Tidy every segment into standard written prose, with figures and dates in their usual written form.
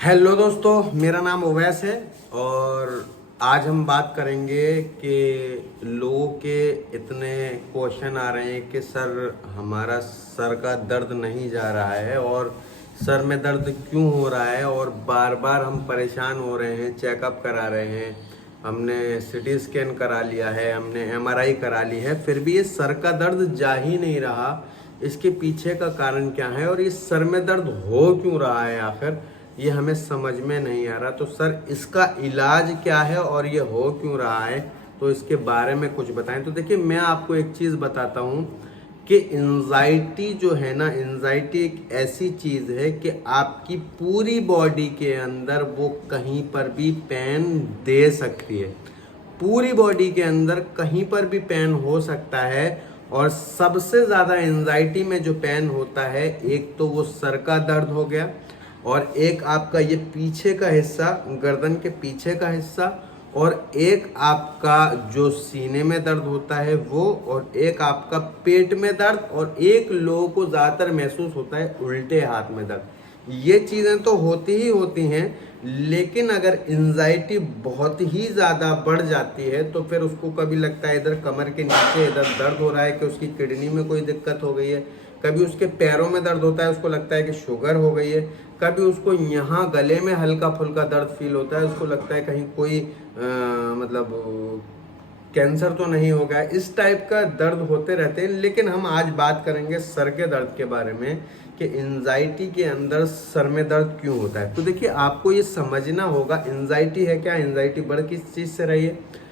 Hello दोस्तों, मेरा नाम ओवैस है और आज हम बात करेंगे कि लोगों के इतने क्वेश्चन आ रहे हैं कि सर हमारा सर का दर्द नहीं जा रहा है और सर में दर्द क्यों हो रहा है और बार बार हम परेशान हो रहे हैं। चेकअप करा रहे हैं, हमने सीटी स्कैन करा लिया है, हमने एमआरआई करा ली है, फिर भी ये सर का दर्द जा ही नहीं रहा। इसके पीछे का कारण क्या है और इस सर में दर्द हो क्यों रहा है आखिर, ये हमें समझ में नहीं आ रहा। तो सर इसका इलाज क्या है और ये हो क्यों रहा है, तो इसके बारे में कुछ बताएं। तो देखिए, मैं आपको एक चीज़ बताता हूँ कि एंजाइटी जो है ना, एंजाइटी एक ऐसी चीज़ है कि आपकी पूरी बॉडी के अंदर वो कहीं पर भी पेन दे सकती है। पूरी बॉडी के अंदर कहीं पर भी पेन हो सकता है और सबसे ज़्यादा एंजाइटी में जो पेन होता है, एक तो वो सर का दर्द हो गया और एक आपका ये पीछे का हिस्सा, गर्दन के पीछे का हिस्सा, और एक आपका जो सीने में दर्द होता है वो, और एक आपका पेट में दर्द, और एक लोगों को ज़्यादातर महसूस होता है उल्टे हाथ में दर्द। ये चीज़ें तो होती ही होती हैं, लेकिन अगर एंजाइटी बहुत ही ज़्यादा बढ़ जाती है तो फिर उसको कभी लगता है इधर कमर के नीचे इधर दर्द हो रहा है कि उसकी किडनी में कोई दिक्कत हो गई है, कभी उसके पैरों में दर्द होता है, उसको लगता है कि शुगर हो गई है, कभी उसको यहाँ गले में हल्का फुल्का दर्द फील होता है, उसको लगता है कहीं कोई मतलब कैंसर तो नहीं हो गया। इस टाइप का दर्द होते रहते हैं। लेकिन हम आज बात करेंगे सर के दर्द के बारे में कि एंजाइटी के अंदर सर में दर्द क्यों होता है। तो देखिए, आपको ये समझना होगा एंजाइटी है क्या, एंजाइटी बढ़ किस चीज़ से रही है।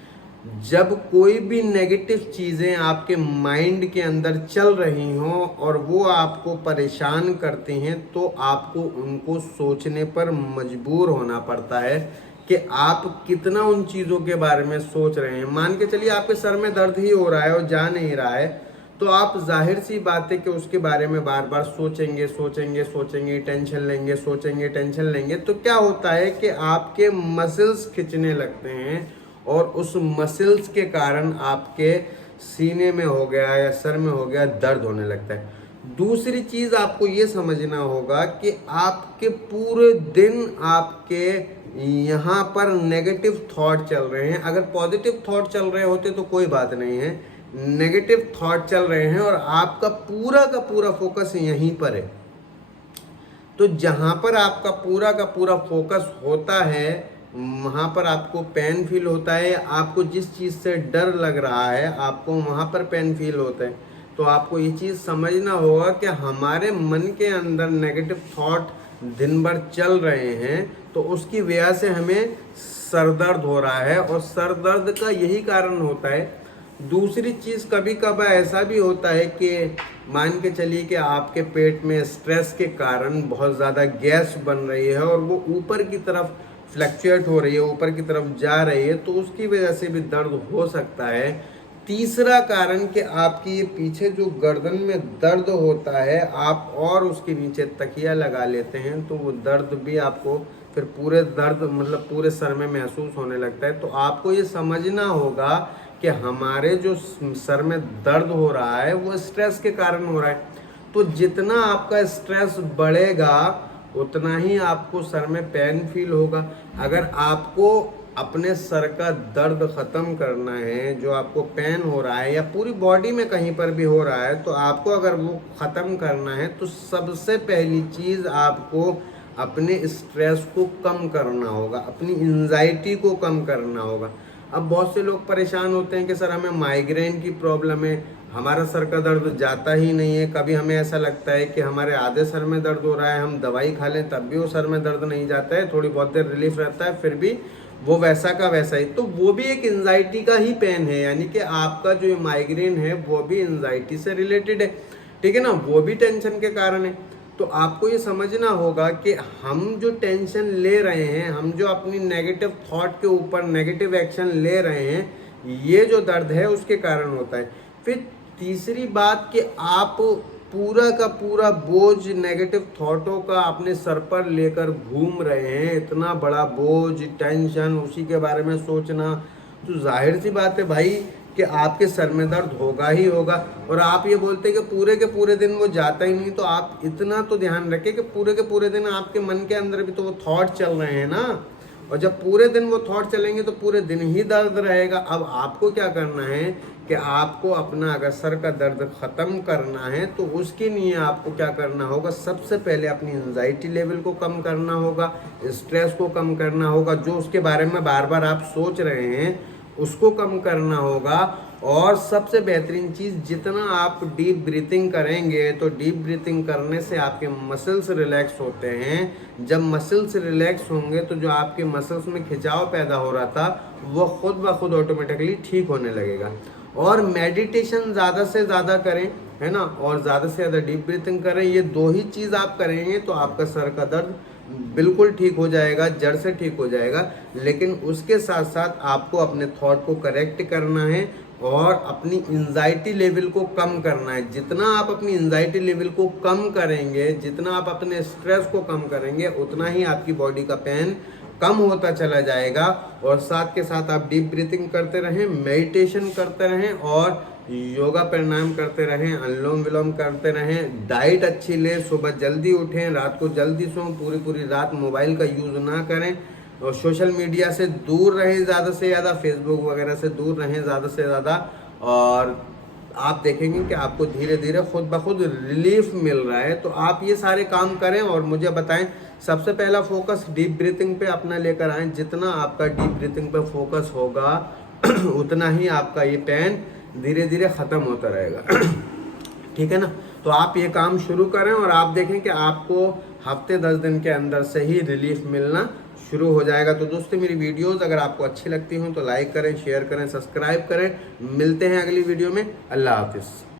जब कोई भी नेगेटिव चीज़ें आपके माइंड के अंदर चल रही हों और वो आपको परेशान करती हैं, तो आपको उनको सोचने पर मजबूर होना पड़ता है कि आप कितना उन चीज़ों के बारे में सोच रहे हैं। मान के चलिए आपके सर में दर्द ही हो रहा है और जा नहीं रहा है, तो आप जाहिर सी बात है कि उसके बारे में बार बार सोचेंगे सोचेंगे सोचेंगे, टेंशन लेंगे, सोचेंगे टेंशन लेंगे। तो क्या होता है कि आपके मसल्स खिंचने लगते हैं और उस मसल्स के कारण आपके सीने में हो गया या सर में हो गया दर्द होने लगता है। दूसरी चीज़ आपको ये समझना होगा कि आपके पूरे दिन आपके यहाँ पर नेगेटिव थॉट चल रहे हैं। अगर पॉजिटिव थॉट चल रहे होते तो कोई बात नहीं है, नेगेटिव थॉट चल रहे हैं और आपका का पूरा फोकस यहीं पर है। तो जहाँ पर आपका पूरा का पूरा फोकस होता है, वहाँ पर आपको पेन फील होता है। आपको जिस चीज़ से डर लग रहा है, आपको वहाँ पर पेन फील होता है। तो आपको ये चीज़ समझना होगा कि हमारे मन के अंदर नेगेटिव थॉट दिन भर चल रहे हैं, तो उसकी वजह से हमें सर दर्द हो रहा है और सर दर्द का यही कारण होता है। दूसरी चीज़, कभी कभार ऐसा भी होता है कि मान के चलिए कि आपके पेट में स्ट्रेस के कारण बहुत ज़्यादा गैस बन रही है और वो ऊपर की तरफ फ्लक्चुएट हो रही है, ऊपर की तरफ जा रही है, तो उसकी वजह से भी दर्द हो सकता है। तीसरा कारण कि आपकी ये पीछे जो गर्दन में दर्द होता है, आप और उसके नीचे तकिया लगा लेते हैं तो वो दर्द भी आपको फिर पूरे दर्द मतलब पूरे सर में महसूस होने लगता है। तो आपको ये समझना होगा कि हमारे जो सर में दर्द हो रहा है वो स्ट्रेस के कारण हो रहा है। तो जितना आपका स्ट्रेस बढ़ेगा उतना ही आपको सर में पेन फील होगा। अगर आपको अपने सर का दर्द ख़त्म करना है, जो आपको पेन हो रहा है या पूरी बॉडी में कहीं पर भी हो रहा है, तो आपको अगर वो ख़त्म करना है तो सबसे पहली चीज़ आपको अपने स्ट्रेस को कम करना होगा, अपनी एंजाइटी को कम करना होगा। अब बहुत से लोग परेशान होते हैं कि सर हमें माइग्रेन की प्रॉब्लम है, हमारा सर का दर्द जाता ही नहीं है। कभी हमें ऐसा लगता है कि हमारे आधे सर में दर्द हो रहा है, हम दवाई खा लें तब भी वो सर में दर्द नहीं जाता है, थोड़ी बहुत देर रिलीफ रहता है, फिर भी वो वैसा का वैसा ही। तो वो भी एक एंजाइटी का ही पेन है, यानी कि आपका जो माइग्रेन है वो भी एंजाइटी से रिलेटेड है, ठीक है ना, वो भी टेंशन के कारण है। तो आपको ये समझना होगा कि हम जो टेंशन ले रहे हैं, हम जो अपनी नेगेटिव थॉट के ऊपर नेगेटिव एक्शन ले रहे हैं, ये जो दर्द है उसके कारण होता है। फिर तीसरी बात कि आप पूरा का पूरा बोझ नेगेटिव थॉटों का अपने सर पर लेकर घूम रहे हैं, इतना बड़ा बोझ, टेंशन, उसी के बारे में सोचना, तो जाहिर सी बात है भाई कि आपके सर में दर्द होगा ही होगा। और आप ये बोलते हैं कि पूरे के पूरे दिन वो जाता ही नहीं, तो आप इतना तो ध्यान रखें कि पूरे के पूरे दिन आपके मन के अंदर भी तो वो थॉट चल रहे हैं ना, और जब पूरे दिन वो थॉट चलेंगे तो पूरे दिन ही दर्द रहेगा। अब आपको क्या करना है कि आपको अपना अगर सर का दर्द ख़त्म करना है तो उसके लिए आपको क्या करना होगा, सबसे पहले अपनी एंजाइटी लेवल को कम करना होगा, स्ट्रेस को कम करना होगा, जो उसके बारे में बार बार आप सोच रहे हैं उसको कम करना होगा। और सबसे बेहतरीन चीज़, जितना आप डीप ब्रीथिंग करेंगे तो डीप ब्रीथिंग करने से आपके मसल्स रिलैक्स होते हैं। जब मसल्स रिलैक्स होंगे तो जो आपके मसल्स में खिंचाव पैदा हो रहा था वो खुद ब खुद ऑटोमेटिकली ठीक होने लगेगा। और मेडिटेशन ज़्यादा से ज़्यादा करें, है ना, और ज़्यादा से ज़्यादा डीप ब्रीथिंग करें। ये दो ही चीज़ आप करेंगे तो आपका सर का दर्द बिल्कुल ठीक हो जाएगा, जड़ से ठीक हो जाएगा। लेकिन उसके साथ साथ आपको अपने थॉट को करेक्ट करना है और अपनी एंजाइटी लेवल को कम करना है। जितना आप अपनी एंजाइटी लेवल को कम करेंगे, जितना आप अपने स्ट्रेस को कम करेंगे, उतना ही आपकी बॉडी का पेन कम होता चला जाएगा। और साथ के साथ आप डीप ब्रीथिंग करते रहें, मेडिटेशन करते रहें और योगा प्राणायाम करते रहें, अनुलोम विलोम करते रहें, डाइट अच्छी लें, सुबह जल्दी उठें, रात को जल्दी सोएं, पूरी पूरी रात मोबाइल का यूज़ ना करें और सोशल मीडिया से दूर रहें ज़्यादा से ज़्यादा, फेसबुक वगैरह से दूर रहें ज़्यादा से ज़्यादा। और आप देखेंगे कि आपको धीरे धीरे खुद ब खुद रिलीफ मिल रहा है। तो आप ये सारे काम करें और मुझे बताएं। सबसे पहला फोकस डीप ब्रीथिंग पे अपना लेकर आएँ। जितना आपका डीप ब्रीथिंग पे फोकस होगा उतना ही आपका ये पेन धीरे धीरे ख़त्म होता रहेगा। ठीक है ना। तो आप ये काम शुरू करें और आप देखें कि आपको हफ्ते 10 दिन के अंदर से ही रिलीफ मिलना शुरू हो जाएगा। तो दोस्तों, मेरी वीडियोस अगर आपको अच्छी लगती हों तो लाइक करें, शेयर करें, सब्सक्राइब करें। मिलते हैं अगली वीडियो में। अल्लाह हाफिज़।